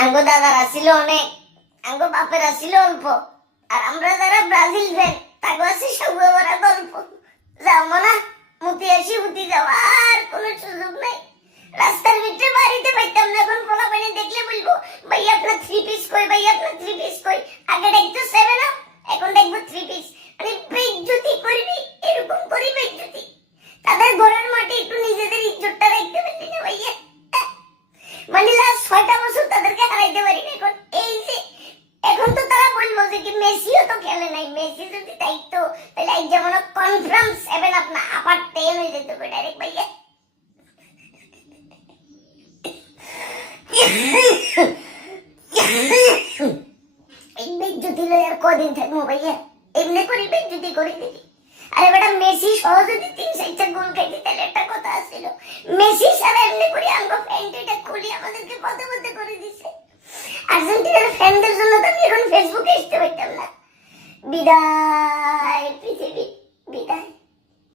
আঙ্গো দাদারা ছিল অনেক, আঙ্গো বাপেরা ছিল অল্প, আর আমরা যারা ব্রাজিল ফ্যান তাকে আছে সবুজ ওরা গল্প। যাও মনা মুতি আসি মুতি যাও, আর কোনো সুযোগ নাই। রাস্তার ভিতরে বাড়িতে পাইতাম না, এখন পোলা পানি দেখলে বলবো ভাই আপনার 3 পিস কই, ভাই আপনার 3 পিস কই। আগে দেখতো 7 আপ, এখন দেখবো 3 পিস। মানে বেইজ্জতি করবি, এরকম করি বেইজ্জতি। তাদের ঘরের মাঠে একটু নিজেদের ইজ্জতটা রাখতে পারলি না ভাইয়া। মানে লাস্ট 6টা বছর তাদেরকে হারাইতে পারি না। এখন এই যে এখন তো তারা বলবো যে কি মেসিও তো খেলে নাই, মেসি যদি দায়িত্ব তাহলে এই যেমন কনফার্ম 7 আপ না আপার 10 হয়ে যেত ডাইরেক্ট ভাইয়া। এই বেজ্জতি লই আর কদিন থাকবো ভাইয়া, এমনি করে বেজ্জতি করে দিবি। আরে বেটা মেসি সহ যদি 3-4টা গোল খাইতে তাহলে একটা কথা ছিল। মেসি সারা এমনি করে আঙ্গো প্যান্টটা খুলি আমাদেরকে পদে পদে করে দিছে। আর্জেন্টিনার ফ্যানদের জন্য তো আমি এখন ফেসবুকে আসতে পারতাম না। বিদায়।